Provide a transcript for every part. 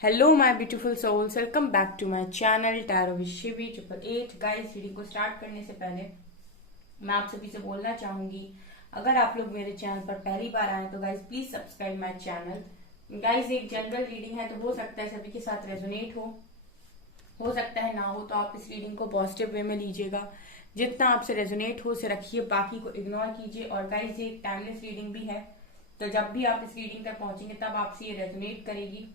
Hello my beautiful souls, welcome back to my channel tarot with Shivi 888। Guys, reading को start करने से पहले मैं आप सभी से बोलना चाहूंगी, अगर आप लोग मेरे चैनल पर पहली बार आए तो guys please subscribe my channel. Guys, एक जनरल रीडिंग है तो हो सकता है सभी के साथ रेजोनेट हो सकता है ना हो, तो आप इस रीडिंग को पॉजिटिव वे में लीजिएगा। जितना आपसे रेजोनेट हो उसे रखिए, बाकी को इग्नोर कीजिए। और गाइस, ये एक टाइमलेस रीडिंग भी है, तो जब भी आप इस रीडिंग तक पहुंचेंगे तब आपसे ये रेजोनेट करेगी।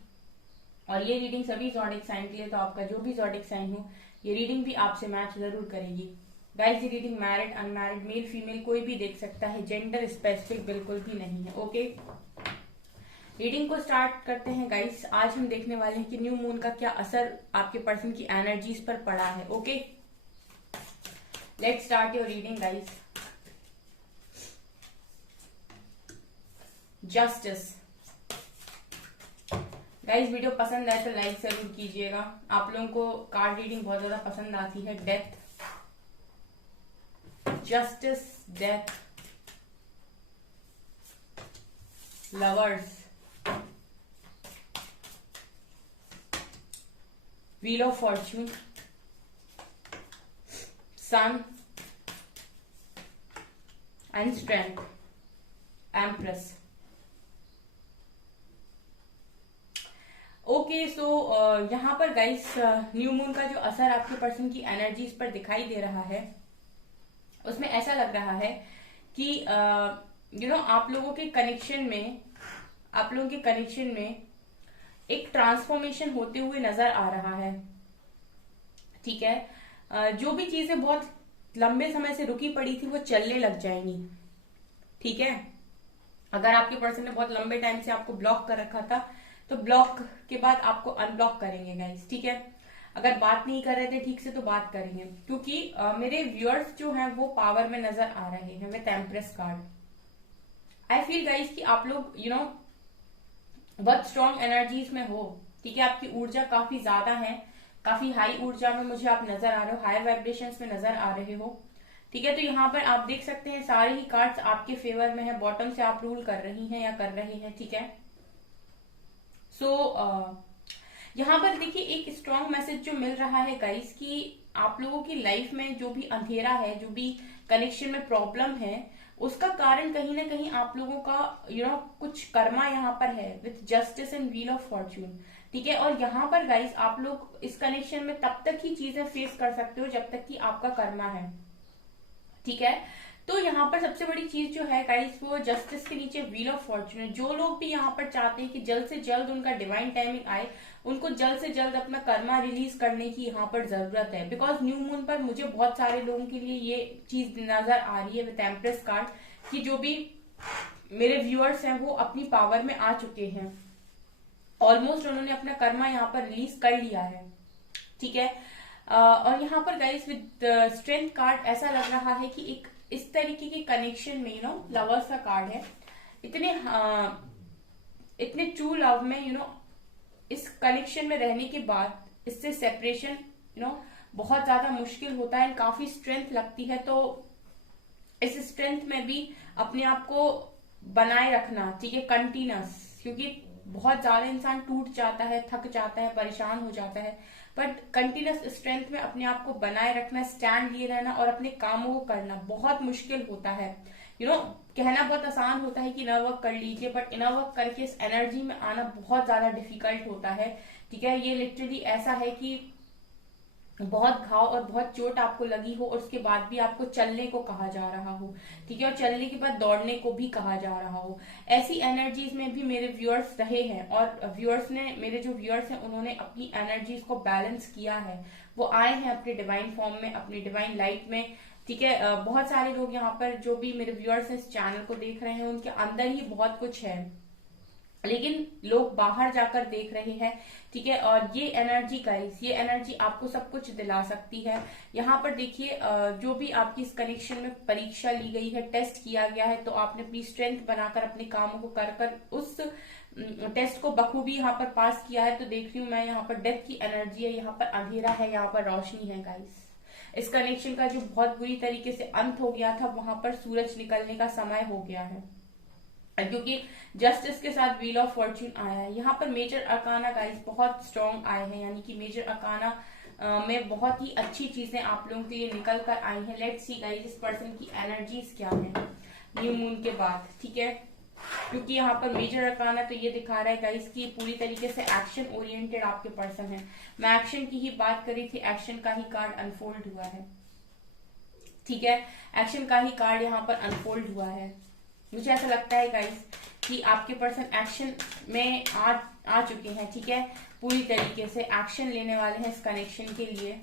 और ये रीडिंग सभी जॉडिक साइन के लिए, तो आपका जो भी जॉडिक साइन हो ये रीडिंग भी आपसे मैच जरूर करेगी। गाइस, ये reading married unmarried male female कोई भी देख सकता है, जेंडर स्पेसिफिक बिल्कुल भी नहीं है। ओके, रीडिंग को स्टार्ट करते हैं। गाइस, आज हम देखने वाले हैं कि न्यू मून का क्या असर आपके पर्सन की एनर्जीज पर पड़ा है। Okay, let's start your reading guys. Justice. Guys, video पसंद आए तो लाइक जरूर कीजिएगा। आप लोगों को कार्ड रीडिंग बहुत ज्यादा पसंद आती है। Death, justice, death, lovers, wheel of fortune, sun and strength, empress. Okay, so यहाँ पर गाइस न्यू मून का जो असर आपके पर्सन की एनर्जीज पर दिखाई दे रहा है उसमें ऐसा लग रहा है कि आप लोगों के कनेक्शन में एक ट्रांसफॉर्मेशन होते हुए नजर आ रहा है। ठीक है, जो भी चीजें बहुत लंबे समय से रुकी पड़ी थी वो चलने लग जाएंगी। ठीक है, अगर आपके पर्सन ने बहुत लंबे टाइम से आपको ब्लॉक कर रखा था तो ब्लॉक के बाद आपको अनब्लॉक करेंगे गाइस। ठीक है, अगर बात नहीं कर रहे थे ठीक से तो बात करेंगे, क्योंकि मेरे व्यूअर्स जो हैं वो पावर में नजर आ रहे हैं with empress card. I feel guys कि आप लोग बहुत स्ट्रॉन्ग एनर्जीज में हो। ठीक है, आपकी ऊर्जा काफी ज्यादा है, काफी हाई ऊर्जा में मुझे आप नजर आ रहे हो, हायर वाइब्रेशंस में नजर आ रहे हो। ठीक है, तो यहाँ पर आप देख सकते हैं सारे ही कार्ड्स आपके फेवर में है, बॉटम से आप रूल कर रही हैं या कर रहे हैं। ठीक है, सो यहाँ पर देखिए एक स्ट्रॉन्ग मैसेज जो मिल रहा है गाइस कि आप लोगों की लाइफ में जो भी अंधेरा है, जो भी कनेक्शन में प्रॉब्लम है, उसका कारण कहीं ना कहीं आप लोगों का कुछ कर्मा यहाँ पर है with justice and wheel of Fortune. ठीक है, और यहाँ पर गाइस आप लोग इस कनेक्शन में तब तक ही चीजें फेस कर सकते हो जब तक कि आपका कर्मा है। ठीक है, तो यहाँ पर सबसे बड़ी चीज जो है गाइस वो जस्टिस के नीचे व्हील ऑफ फॉर्च्यून है। जो लोग भी यहाँ पर चाहते हैं कि जल्द से जल्द उनका डिवाइन टाइमिंग आए, उनको जल्द से जल्द अपना कर्मा रिलीज करने की यहाँ पर जरूरत है। बिकॉज न्यू मून पर मुझे बहुत सारे लोगों के लिए ये चीज नजर आ रही है विद एम्प्रेस कार्ड कि जो भी मेरे व्यूअर्स हैं वो अपनी पावर में आ चुके हैं, ऑलमोस्ट उन्होंने अपना कर्मा यहाँ पर रिलीज कर लिया है। ठीक है, और यहाँ पर गाइस विद स्ट्रेंथ कार्ड ऐसा लग रहा है कि एक इस तरीके के कनेक्शन में लवर्स का कार्ड है, इतने ट्रू लव में इस कनेक्शन में रहने के बाद इससे सेपरेशन बहुत ज्यादा मुश्किल होता है, काफी स्ट्रेंथ लगती है। तो इस स्ट्रेंथ में भी अपने आप को बनाए रखना, ठीक है, कंटिन्यूस, क्योंकि बहुत ज्यादा इंसान टूट जाता है, थक जाता है, परेशान हो जाता है, बट कंटिन्यूस स्ट्रेंथ में अपने आप को बनाए रखना, स्टैंड लिए रहना और अपने कामों को करना बहुत मुश्किल होता है। कहना बहुत आसान होता है कि इनर वर्क कर लीजिए, बट इनर वर्क करके इस एनर्जी में आना बहुत ज्यादा डिफिकल्ट होता है। ठीक है, ये लिटरली ऐसा है कि बहुत घाव और बहुत चोट आपको लगी हो और उसके बाद भी आपको चलने को कहा जा रहा हो। ठीक है, और चलने के बाद दौड़ने को भी कहा जा रहा हो, ऐसी एनर्जीज में भी मेरे व्यूअर्स रहे हैं। और व्यूअर्स ने, मेरे जो व्यूअर्स हैं उन्होंने अपनी एनर्जीज को बैलेंस किया है, वो आए हैं अपने डिवाइन फॉर्म में, अपनी डिवाइन लाइट में। ठीक है, बहुत सारे लोग यहाँ पर जो भी मेरे व्यूअर्स इस चैनल को देख रहे हैं उनके अंदर ही बहुत कुछ है, लेकिन लोग बाहर जाकर देख रहे हैं। ठीक है, और ये एनर्जी गाइस, ये एनर्जी आपको सब कुछ दिला सकती है। यहाँ पर देखिए जो भी आपकी इस कनेक्शन में परीक्षा ली गई है, टेस्ट किया गया है, तो आपने अपनी स्ट्रेंथ बनाकर अपने कामों को कर कर उस टेस्ट को बखूबी यहाँ पर पास किया है। तो देख रही हूँ मैं यहाँ पर डेथ की एनर्जी है, यहाँ पर अंधेरा है, यहाँ पर रोशनी है गाइस। इस कनेक्शन का जो बहुत बुरी तरीके से अंत हो गया था वहां पर सूरज निकलने का समय हो गया है। क्योंकि जस्टिस के साथ व्हील ऑफ फॉर्च्यून आया है। यहाँ पर मेजर अरकाना गाइस बहुत स्ट्रॉन्ग आए हैं, यानी कि मेजर अरकाना में बहुत ही अच्छी चीजें आप लोगों के लिए निकल कर आई हैं। लेट्स सी गाइस इस पर्सन की एनर्जीज क्या है न्यू मून के बाद, ठीक है। क्योंकि यहाँ पर मेजर अरकाना तो ये दिखा रहा है गाइस कि पूरी तरीके से एक्शन ओरिएंटेड आपके पर्सन है। मैं एक्शन की ही बात करी थी, एक्शन का ही कार्ड अनफोल्ड हुआ है, ठीक है। एक्शन का ही कार्ड यहाँ पर अनफोल्ड हुआ है। मुझे ऐसा लगता है गाइस कि आपके पर्सन एक्शन में आ चुके हैं, ठीक है। पूरी तरीके से एक्शन लेने वाले हैं इस कनेक्शन के लिए।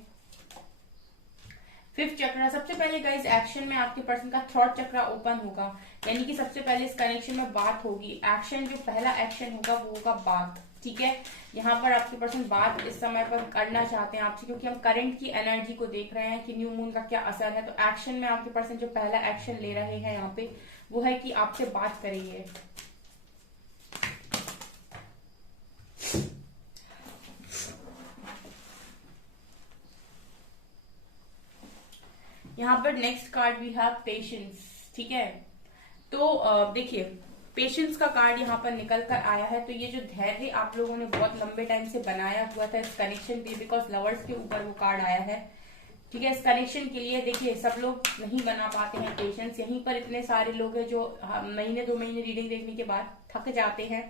फिफ्थ चक्र, सबसे पहले गाइस एक्शन में आपके पर्सन का थॉट चक्र ओपन होगा, यानी कि सबसे पहले इस कनेक्शन में बात होगी। एक्शन जो पहला एक्शन होगा वो होगा बात, ठीक है। यहाँ पर आपके पर्सन बात इस समय पर करना चाहते हैं आपसे, क्योंकि हम करंट की एनर्जी को देख रहे हैं कि न्यू मून का क्या असर है। तो एक्शन में आपके पर्सन जो पहला एक्शन ले रहे हैं यहाँ पे वो है कि आपसे बात करेंगे। यहाँ पर next card we have patience, ठीक है। तो देखिए पेशेंस का कार्ड यहाँ पर निकल कर आया है। तो ये जो धैर्य आप लोगों ने बहुत लंबे टाइम से बनाया हुआ था इस कनेक्शन पे, बिकॉज लवर्स के ऊपर वो कार्ड आया है, ठीक है। इस कनेक्शन के लिए देखिए सब लोग नहीं बना पाते हैं पेशेंस। यहीं पर इतने सारे लोग हैं जो महीने 2 महीने रीडिंग देखने के बाद थक जाते हैं,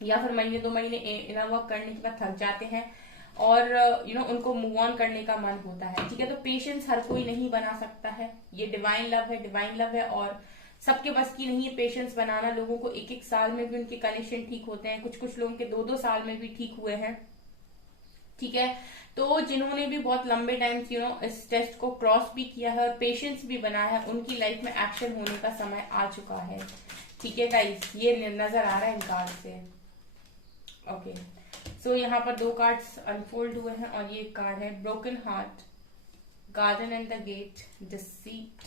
या फिर महीने 2 महीने इनर वर्क करने के बाद थक जाते हैं और उनको मूव ऑन करने का मन होता है, ठीक है। तो पेशेंस हर कोई नहीं बना सकता है, ये डिवाइन लव है, डिवाइन लव है और सबके बस की नहीं है पेशेंस बनाना। लोगों को 1-1 साल में भी उनके कनेक्शन ठीक होते हैं, कुछ कुछ लोगों के 2-2 साल में भी ठीक हुए हैं, ठीक है। तो जिन्होंने भी बहुत लंबे टाइम से इस टेस्ट को क्रॉस भी किया है और पेशेंस भी बनाया है, उनकी लाइफ में एक्शन होने का समय आ चुका है, ठीक है गाइस। ये नजर आ रहा है इन कार्ड से, ओके। सो यहाँ पर 2 कार्ड्स अनफोल्ड हुए हैं और ये कार्ड है broken heart, garden and the gate, deceit,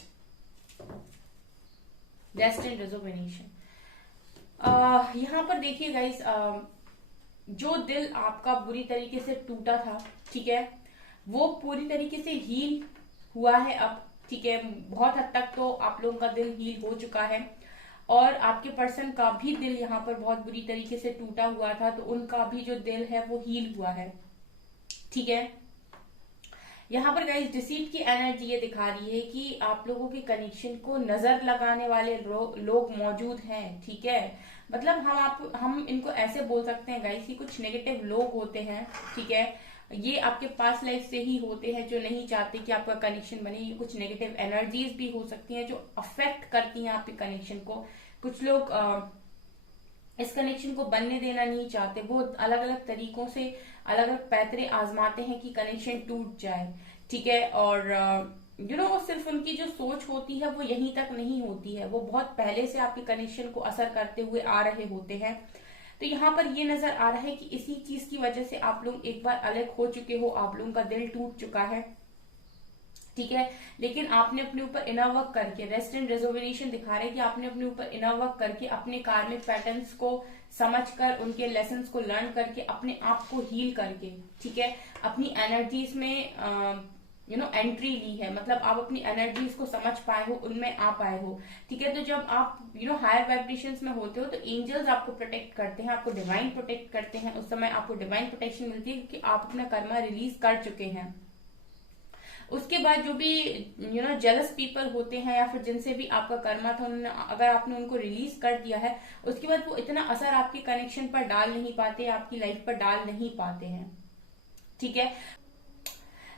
destined resolution. यहाँ पर देखिए गाइस जो दिल आपका बुरी तरीके से टूटा था, ठीक है, वो पूरी तरीके से हील हुआ है अब, ठीक है। बहुत हद तक तो आप लोगों का दिल हील हो चुका है और आपके पर्सन का भी दिल यहाँ पर बहुत बुरी तरीके से टूटा हुआ था, तो उनका भी जो दिल है वो हील हुआ है, ठीक है। यहाँ पर गाइस डिसीट की एनर्जी ये दिखा रही है कि आप लोगों के कनेक्शन को नजर लगाने वाले लोग मौजूद हैं, ठीक है। मतलब हम इनको ऐसे बोल सकते हैं गाइस कि कुछ नेगेटिव लोग होते हैं, ठीक है। ये आपके पास लाइफ से ही होते हैं जो नहीं चाहते कि आपका कनेक्शन बने। ये कुछ नेगेटिव एनर्जीज भी हो सकती हैं जो अफेक्ट करती हैं आपके कनेक्शन को। कुछ लोग इस कनेक्शन को बनने देना नहीं चाहते, वो अलग अलग तरीकों से अलग अलग पैतरे आजमाते हैं कि कनेक्शन टूट जाए, ठीक है। और सिर्फ उनकी जो सोच होती है वो यहीं तक नहीं होती है, वो बहुत पहले से आपके कनेक्शन को असर करते हुए आ रहे होते हैं। तो यहाँ पर ये नजर आ रहा है कि इसी चीज की वजह से आप लोग एक बार अलग हो चुके हो, आप लोगों का दिल टूट चुका है, ठीक है। लेकिन आपने अपने ऊपर इनर वर्क करके, रेस्ट एंड रिजर्वेशन दिखा रहे हैं कि आपने अपने ऊपर इनर वर्क करके अपने कार्मिक पैटर्न्स को समझकर, उनके लेसन्स को लर्न करके, अपने आप को हील करके, ठीक है, अपनी एनर्जीज में एंट्री ली है। मतलब आप अपनी एनर्जीज को समझ पाए हो, उनमें आ पाए हो, ठीक है। तो जब आप हायर वाइब्रेशंस में होते हो तो एंजल्स आपको प्रोटेक्ट करते हैं, आपको डिवाइन प्रोटेक्ट करते हैं। उस समय आपको डिवाइन प्रोटेक्शन मिलती है क्योंकि आप अपना कर्मा रिलीज कर चुके हैं। उसके बाद जो भी जेलस पीपल होते हैं या फिर जिनसे भी आपका कर्मा था, उन्होंने अगर आपने उनको रिलीज कर दिया है, उसके बाद वो इतना असर आपके कनेक्शन पर डाल नहीं पाते, आपकी लाइफ पर डाल नहीं पाते हैं, ठीक है।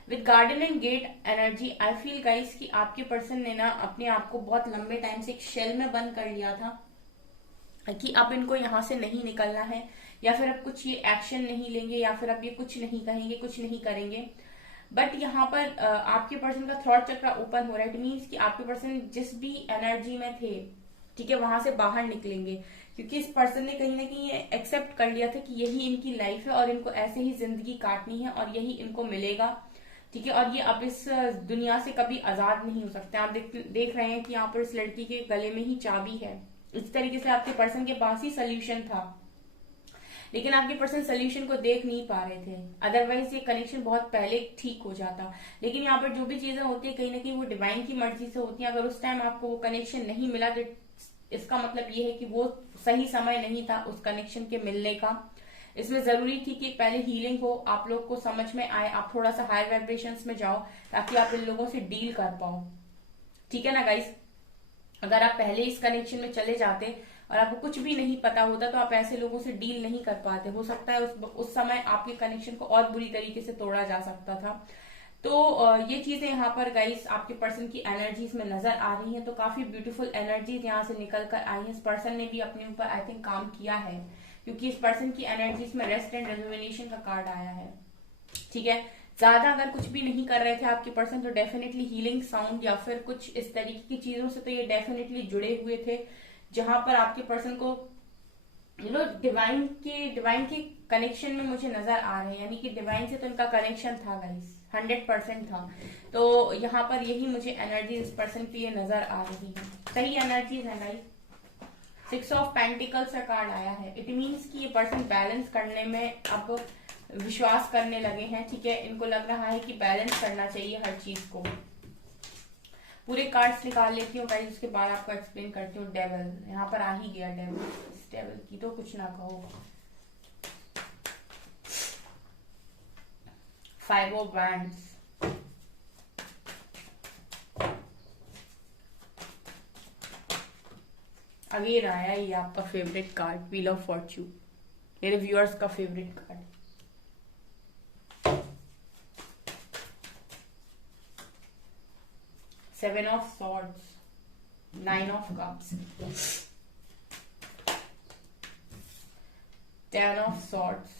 With garden and get energy I feel guys कि आपके पर्सन ने ना अपने आप को बहुत लंबे टाइम से एक शेल में बंद कर लिया था कि अब इनको यहाँ से नहीं निकलना है, या फिर अब कुछ ये एक्शन नहीं लेंगे, या फिर अब ये कुछ नहीं कहेंगे, कुछ नहीं करेंगे। बट यहाँ पर आपके पर्सन का थॉट चक्र ओपन हो रहा है। इट मीन्स कि आपके पर्सन जिस भी एनर्जी में थे, ठीक है, वहां से बाहर निकलेंगे, क्योंकि इस पर्सन ने कहीं ना कहीं ये एक्सेप्ट कर लिया था कि यही इनकी लाइफ है और इनको ऐसे ही जिंदगी काटनी है और यही इनको मिलेगा, ठीक है। और ये अब इस दुनिया से कभी आजाद नहीं हो सकते। आप देख रहे हैं कि यहाँ पर इस लड़की के गले में ही चाबी है। इस तरीके से आपके पर्सन के पास ही सोल्यूशन था, लेकिन आपके पर्सन सोल्यूशन को देख नहीं पा रहे थे, अदरवाइज ये कनेक्शन बहुत पहले ठीक हो जाता। लेकिन यहाँ पर जो भी चीजें होती है कहीं ना कहीं वो डिवाइन की मर्जी से होती है। अगर उस टाइम आपको वो कनेक्शन नहीं मिला तो इसका मतलब ये है कि वो सही समय नहीं था उस कनेक्शन के मिलने का। इसमें जरूरी थी कि पहले हीलिंग हो, आप लोग को समझ में आए, आप थोड़ा सा हायर वाइब्रेशंस में जाओ ताकि आप इन लोगों से डील कर पाओ। ठीक है ना गाइस। अगर आप पहले इस कनेक्शन में चले जाते और आपको कुछ भी नहीं पता होता तो आप ऐसे लोगों से डील नहीं कर पाते। हो सकता है उस समय आपके कनेक्शन को और बुरी तरीके से तोड़ा जा सकता था। तो ये चीजें यहाँ पर गाइस आपके पर्सन की एनर्जीज में नजर आ रही हैं। तो काफी ब्यूटीफुल एनर्जीज यहाँ से निकल कर आई हैं। इस पर्सन ने भी अपने ऊपर आई थिंक काम किया है, क्योंकि इस पर्सन की एनर्जीज में रेस्ट एंड रेजुवेनेशन का कार्ड आया है। ठीक है, ज्यादा अगर कुछ भी नहीं कर रहे थे आपके पर्सन तो डेफिनेटली हीलिंग साउंड या फिर कुछ इस तरीके की चीजों से तो ये डेफिनेटली जुड़े हुए थे, जहां पर आपके पर्सन को डिवाइन के कनेक्शन में मुझे नजर आ रहे हैं, यानी कि डिवाइन से तो इनका कनेक्शन था गाइस, 100% था। तो यहाँ पर यही मुझे एनर्जी इस पर्सन की ये नजर आ रही है, सही एनर्जीज है गाइस। 6 ऑफ पेंटिकल्स का कार्ड आया है। इट मीन्स कि ये पर्सन बैलेंस करने में अब विश्वास करने लगे हैं। ठीक है, इनको लग रहा है कि बैलेंस करना चाहिए हर चीज को। पूरे कार्ड्स निकाल लेती हूँ गाइस, उसके बाद आपको एक्सप्लेन करती हूँ। डेविल यहाँ पर आ ही गया, डेविल। इस डेविल की तो कुछ ना कहो। 5 ऑफ वैंड्स, अगेन आया ये आपका favourite card, wheel of Fortune, मेरे व्यूअर्स का favourite card. Seven of Swords, 9 of Cups, 10 of Swords,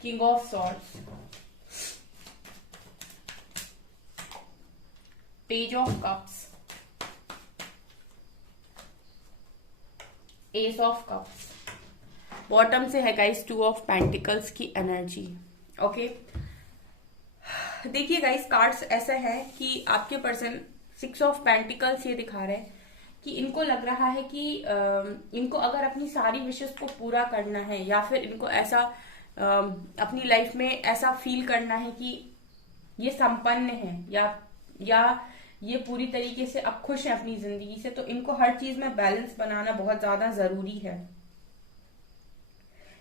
King of Swords, Page of Cups, Ace of Cups। Bottom से है गाइस 2 ऑफ पेंटिकल्स की energy. Okay, देखिए guys, cards ऐसा है कि आपके पर्सन 6 ऑफ पेंटिकल्स ये दिखा रहे हैं कि इनको लग रहा है कि इनको अगर अपनी सारी विशेस को पूरा करना है या फिर इनको ऐसा अपनी लाइफ में ऐसा फील करना है कि ये संपन्न है या ये पूरी तरीके से अब खुश है अपनी जिंदगी से, तो इनको हर चीज में बैलेंस बनाना बहुत ज्यादा जरूरी है।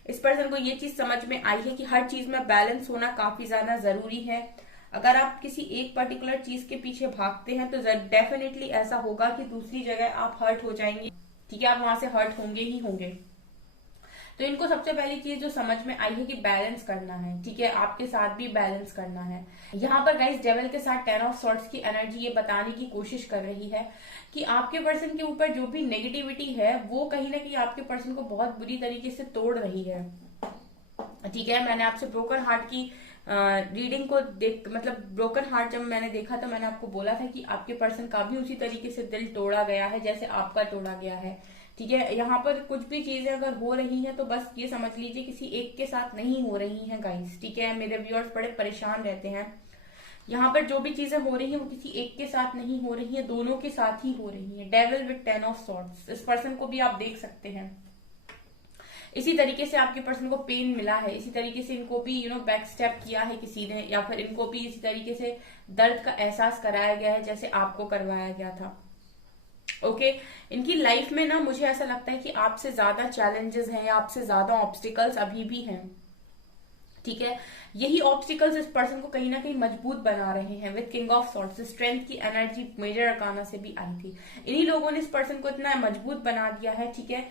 इस पर्सन को ये चीज समझ में आई है कि हर चीज में बैलेंस होना काफी ज्यादा जरूरी है। अगर आप किसी एक पर्टिकुलर चीज के पीछे भागते हैं तो डेफिनेटली ऐसा होगा कि दूसरी जगह आप हर्ट हो जाएंगे। ठीक है, आप वहां से हर्ट होंगे ही होंगे। तो इनको सबसे पहली चीज जो समझ में आई है कि बैलेंस करना है। ठीक है, आपके साथ भी बैलेंस करना है। यहाँ पर गाइस डेविल के साथ 10 ऑफ सॉर्ड्स की एनर्जी ये बताने की कोशिश कर रही है कि आपके पर्सन के ऊपर जो भी नेगेटिविटी है वो कहीं ना कहीं आपके पर्सन को बहुत बुरी तरीके से तोड़ रही है। ठीक है, मैंने आपसे ब्रोकन हार्ट की रीडिंग को देख, मतलब ब्रोकन हार्ट जब मैंने देखा तो मैंने आपको बोला था कि आपके पर्सन का भी उसी तरीके से दिल तोड़ा गया है जैसे आपका तोड़ा गया है। ठीक है, यहाँ पर कुछ भी चीजें अगर हो रही हैं तो बस ये समझ लीजिए किसी एक के साथ नहीं हो रही हैं गाइस। ठीक है, मेरे व्यूअर्स बड़े परेशान रहते हैं। यहाँ पर जो भी चीजें हो रही हैं वो किसी एक के साथ नहीं हो रही है, दोनों के साथ ही हो रही है। डेविल विद 10 ऑफ सॉर्ड्स, इस पर्सन को भी आप देख सकते हैं। इसी तरीके से आपके पर्सन को पेन मिला है, इसी तरीके से इनको भी बैक स्टेप किया है किसी ने, या फिर इनको भी इसी तरीके से दर्द का एहसास कराया गया है जैसे आपको करवाया गया था। ओके, इनकी लाइफ में ना मुझे ऐसा लगता है कि आपसे ज्यादा चैलेंजेस हैं या आपसे ज्यादा ऑब्स्टिकल्स अभी भी हैं। ठीक है, यही ऑब्स्टिकल्स इस पर्सन को कहीं ना कहीं मजबूत बना रहे हैं। With king of swords, strength की एनर्जी मेजर अरकाना से भी आई थी। इन्हीं लोगों ने इस पर्सन को इतना मजबूत बना दिया है। ठीक है,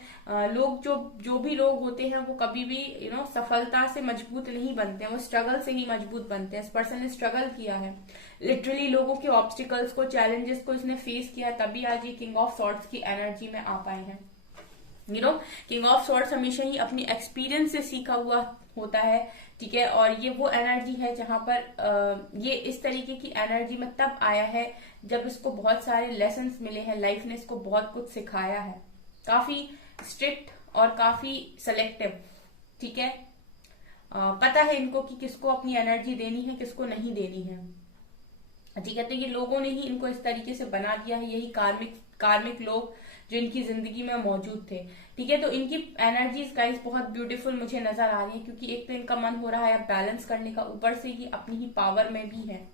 लोग जो भी लोग होते हैं वो कभी भी सफलता से मजबूत नहीं बनते हैं, वो स्ट्रगल से ही मजबूत बनते हैं। इस पर्सन ने स्ट्रगल किया है, लिटरली लोगों के ऑब्स्टिकल्स को, चैलेंजेस को इसने फेस किया, तभी आज ये किंग ऑफ सॉर्ड्स की एनर्जी में आ पाए हैं। किंग ऑफ सॉर्ड्स हमेशा ही अपनी एक्सपीरियंस से सीखा हुआ होता है। ठीक है, और ये वो एनर्जी है जहां पर ये इस तरीके की एनर्जी में तब आया है जब इसको बहुत सारे लेसन्स मिले हैं, लाइफ ने इसको बहुत कुछ सिखाया है। काफी स्ट्रिक्ट और काफी सेलेक्टिव। ठीक है, पता है इनको कि किसको अपनी एनर्जी देनी है, किसको नहीं देनी है। ठीक है, तो ये लोगों ने ही इनको इस तरीके से बना दिया है। यही कार्मिक कार्मिक लोग जो इनकी जिंदगी में मौजूद थे। ठीक है, तो इनकी एनर्जीज गाइस बहुत ब्यूटीफुल मुझे नजर आ रही है, क्योंकि एक तो इनका मन हो रहा है बैलेंस करने का, ऊपर से ये अपनी ही पावर में भी है।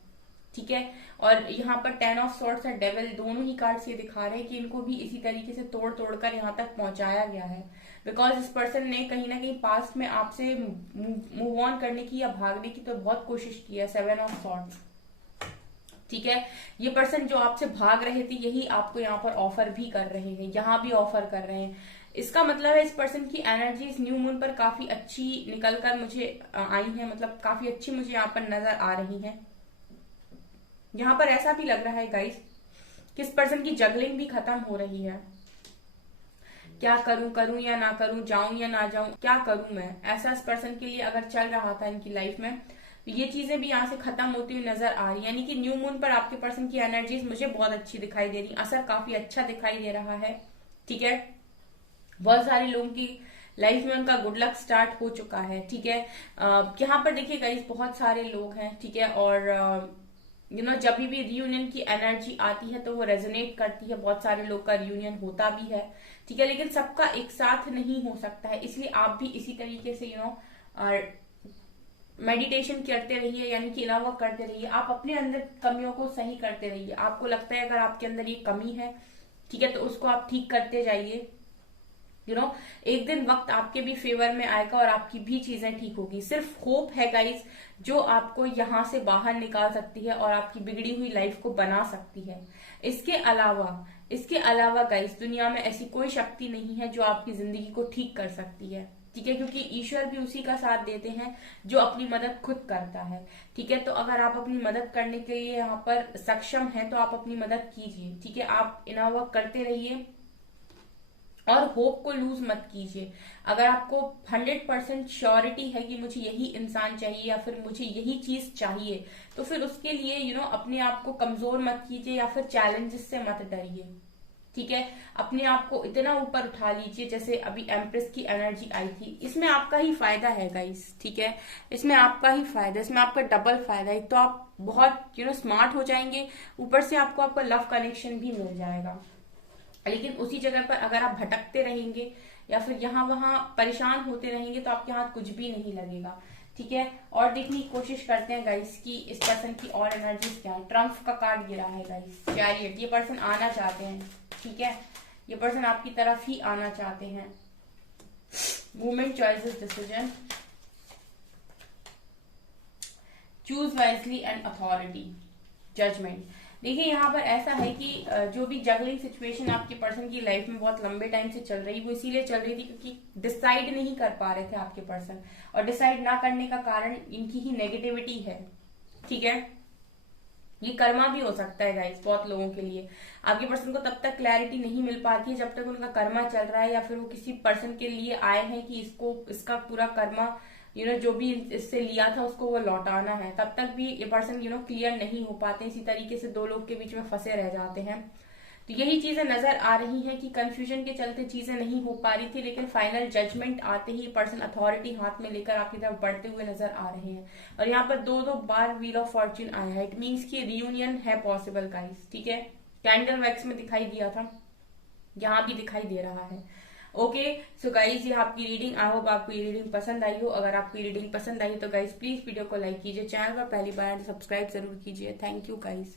ठीक है, और यहाँ पर 10 ऑफ सॉर्ड्स और डेविल दोनों ही कार्ड्स ये दिखा रहे हैं कि इनको भी इसी तरीके से तोड़ तोड़ कर यहाँ तक पहुंचाया गया है, बिकॉज इस पर्सन ने कहीं ना कहीं पास्ट में आपसे मूव ऑन करने की या भागने की तो बहुत कोशिश की है। 7 ऑफ सॉर्ड्स, ठीक है, ये पर्सन जो आपसे भाग रहे थे यही आपको यहाँ पर ऑफर भी कर रहे हैं, यहाँ भी ऑफर कर रहे हैं। इसका मतलब है इस पर्सन की एनर्जीज न्यू मून पर काफी अच्छी निकल कर मुझे आई है, मतलब काफी अच्छी मुझे यहाँ पर नजर आ रही है। यहाँ पर ऐसा भी लग रहा है गाइस कि इस पर्सन की जगलिंग भी खत्म हो रही है। क्या करूं, करूं या ना करूं, जाऊं या ना जाऊं, क्या करूं मैं, ऐसा इस पर्सन के लिए अगर चल रहा था इनकी लाइफ में, तो ये चीजें भी यहाँ से खत्म होती हुई नजर आ रही है। यानी कि न्यू मून पर आपके पर्सन की एनर्जीज मुझे बहुत अच्छी दिखाई दे रही, असर काफी अच्छा दिखाई दे रहा है। ठीक है, बहुत सारे लोगों की लाइफ में उनका गुड लक स्टार्ट हो चुका है। ठीक है, यहाँ पर देखिए गाइस बहुत सारे लोग हैं। ठीक है, और जब भी रियूनियन की एनर्जी आती है तो वो रेजोनेट करती है, बहुत सारे लोग का रियूनियन होता भी है। ठीक है, लेकिन सबका एक साथ नहीं हो सकता है, इसलिए आप भी इसी तरीके से मेडिटेशन करते रहिए, यानी कि इनर वर्क करते रहिए, आप अपने अंदर कमियों को सही करते रहिए। आपको लगता है अगर आपके अंदर ये कमी है, ठीक है, तो उसको आप ठीक करते जाइए। एक दिन वक्त आपके भी फेवर में आएगा और आपकी भी चीजें ठीक होगी। सिर्फ होप है गाइस जो आपको यहाँ से बाहर निकाल सकती है और आपकी बिगड़ी हुई लाइफ को बना सकती है। इसके अलावा गाइस दुनिया में ऐसी कोई शक्ति नहीं है जो आपकी जिंदगी को ठीक कर सकती है। ठीक है, क्योंकि ईश्वर भी उसी का साथ देते हैं जो अपनी मदद खुद करता है। ठीक है, तो अगर आप अपनी मदद करने के लिए यहाँ पर सक्षम हैं तो आप अपनी मदद कीजिए। ठीक है, आप इनर वर्क करते रहिए और होप को लूज मत कीजिए। अगर आपको 100% श्योरिटी है कि मुझे यही इंसान चाहिए या फिर मुझे यही चीज चाहिए, तो फिर उसके लिए अपने आप को कमजोर मत कीजिए या फिर चैलेंजेस से मत डरिए। ठीक है, अपने आप को इतना ऊपर उठा लीजिए, जैसे अभी एम्प्रेस की एनर्जी आई थी, इसमें आपका ही फायदा है गाइस। ठीक है, इसमें आपका ही फायदा, इसमें आपका डबल फायदा है। तो आप बहुत स्मार्ट हो जाएंगे, ऊपर से आपको आपका लव कनेक्शन भी मिल जाएगा। लेकिन उसी जगह पर अगर आप भटकते रहेंगे या फिर यहाँ वहां परेशान होते रहेंगे तो आपके हाथ कुछ भी नहीं लगेगा। ठीक है, और देखने की कोशिश करते हैं गाइस कि इस पर्सन की और एनर्जीज क्या है। ट्रम्प का कार्ड गिरा है गाइस, चैरियट, ये पर्सन आना चाहते हैं। ठीक है, ये पर्सन आपकी तरफ ही आना चाहते हैं। Movement, choices, decision, choose wisely and authority, judgement. देखिए यहाँ पर ऐसा है कि जो भी जगलिंग सिचुएशन आपके पर्सन की लाइफ में बहुत लंबे टाइम से चल रही, वो इसीलिए चल रही थी क्योंकि डिसाइड नहीं कर पा रहे थे आपके पर्सन, और डिसाइड ना करने का कारण इनकी ही नेगेटिविटी है। ठीक है, ये कर्मा भी हो सकता है गाइस बहुत लोगों के लिए। आपके पर्सन को तब तक क्लैरिटी नहीं मिल पाती है जब तक उनका कर्मा चल रहा है, या फिर वो किसी पर्सन के लिए आए हैं कि इसका पूरा कर्मा जो भी इससे लिया था उसको वो लौटाना है, तब तक भी ये पर्सन क्लियर नहीं हो पाते। इसी तरीके से दो लोग के बीच में फंसे रह जाते हैं। तो यही चीजें नजर आ रही हैं कि कंफ्यूजन के चलते चीजें नहीं हो पा रही थी, लेकिन फाइनल जजमेंट आते ही पर्सन अथॉरिटी हाथ में लेकर आपकी तरफ बढ़ते हुए नजर आ रहे हैं। और यहाँ पर दो बार व्हील ऑफ फॉर्च्यून आया है, इट मीन्स की रियूनियन है पॉसिबल गाइस। ठीक है, कैंडल वैक्स में दिखाई दिया था, यहाँ भी दिखाई दे रहा है। ओके, सो गाइज ये आपकी रीडिंग, आई होप आपको ये रीडिंग पसंद आई हो। अगर आपको ये रीडिंग पसंद आई तो गाइज प्लीज वीडियो को लाइक कीजिए, चैनल पर पहली बार सब्सक्राइब जरूर कीजिए। Thank you guys.